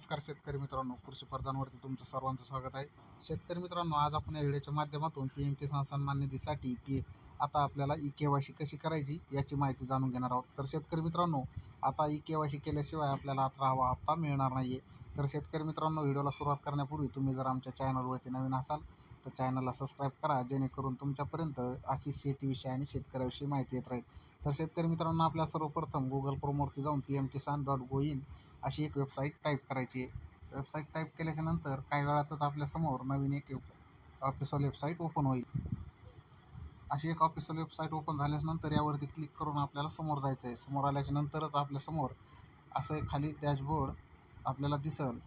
नमस्कार शेतकरी मित्रांनो, कृषी प्रधानवरती तुमचं सर्वांचं स्वागत आहे। शेतकरी मित्रांनो, आज आपण या व्हिडिओच्या माध्यमातून पीएम किसान सन्मान निधीसाठी आता आपल्याला ई-केवायसी कशी करायची याची माहिती जाणून घेणार आहोत। तर शेतकरी मित्रांनो, आता ई-केवायसी केल्याशिवाय आपल्याला 18वा हप्ता मिळणार नाही आहे। तर शेतकरी मित्रांनो, व्हिडिओला सुरुवात करण्यापूर्वी तुम्ही जर आमच्या चॅनलवरती नवीन असाल तर चॅनलला सबस्क्राईब करा, जेणेकरून तुमच्यापर्यंत अशी शेतीविषयी आणि शेतकऱ्याविषयी माहिती येत राहील। तर शेतकरी मित्रांनो, आपल्या सर्वप्रथम गुगल क्रोमवरती जाऊन pmkisan.go.in अशी एक वेबसाईट टाईप करायची आहे। वेबसाईट टाईप केल्याच्या नंतर काही वेळातच आपल्यासमोर नवीन एक ऑफिशियल वेबसाईट ओपन होईल। अशी एक ऑफिशियल वेबसाईट ओपन झाल्यानंतर यावरती क्लिक करून आपल्याला समोर जायचं आहे। समोर आल्याच्या नंतरच आपल्यासमोर असं एक खाली डॅशबोर्ड आपल्याला दिसेल।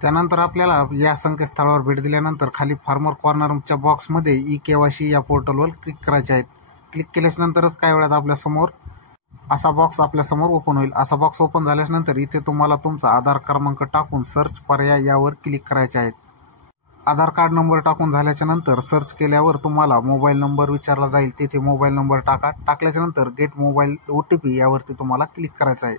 त्यानंतर आपल्याला या संकेतस्थळावर भेट दिल्यानंतर खाली फार्मर कॉर्नरच्या बॉक्समध्ये ई-केवायसी या पोर्टलवर क्लिक करायचे आहेत। क्लिक केल्यानंतरच काही वेळात आपल्यासमोर असा बॉक्स आपल्यासमोर ओपन होईल। असा बॉक्स ओपन झाल्यानंतर इथे तुम्हाला तुमचा आधार क्रमांक टाकून सर्च पर्याय यावर क्लिक करायचे आहेत। आधार कार्ड नंबर टाकून झाल्याच्या नंतर सर्च केल्यावर तुम्हाला मोबाईल नंबर विचारला जाईल, तिथे मोबाईल नंबर टाका। टाकल्याच्या नंतर गेट मोबाईल OTP यावरती तुम्हाला क्लिक करायचं आहे।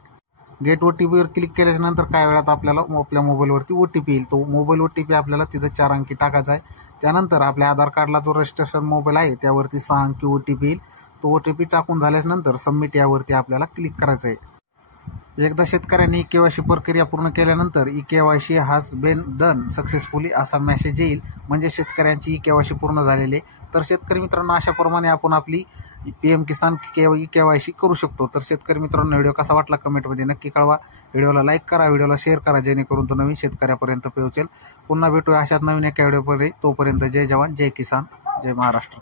गेट OTPवर क्लिक केल्याच्या नंतर काही वेळात आपल्याला आपल्या मोबाईलवरती OTP येईल। तो मोबाईल OTP आपल्याला तिथं 4 अंकी टाकायचा आहे। त्यानंतर आपल्या आधार कार्डला जो रजिस्ट्रेशन मोबाईल आहे त्यावरती 6 अंकी OTP येईल। तो OTP टाकून झाल्यानंतर सबमिट यावरती आपल्याला क्लिक करायचं आहे। एकदा शेतकऱ्यांनी ई-केवायसी प्रक्रिया पूर्ण केल्यानंतर e KYC has been done successfully असा मेसेज येईल, म्हणजे शेतकऱ्यांची ई-केवायसी पूर्ण झालेली आहे। तर शेतकरी मित्रांनो, अशाप्रमाणे आपण आपली पीएम किसान ई-केवायसी करू शकतो। तर शेतकरी मित्रांनो, व्हिडिओ कसा वाटला कमेंटमध्ये नक्की कळवा। व्हिडिओला लाईक करा, व्हिडिओला शेअर करा, जेणेकरून तो नवीन शेतकऱ्यापर्यंत पोहोचेल। पुन्हा भेटूया अशाच नवीन एका व्हिडिओमध्ये। तोपर्यंत जय जवान, जय किसान, जय महाराष्ट्र।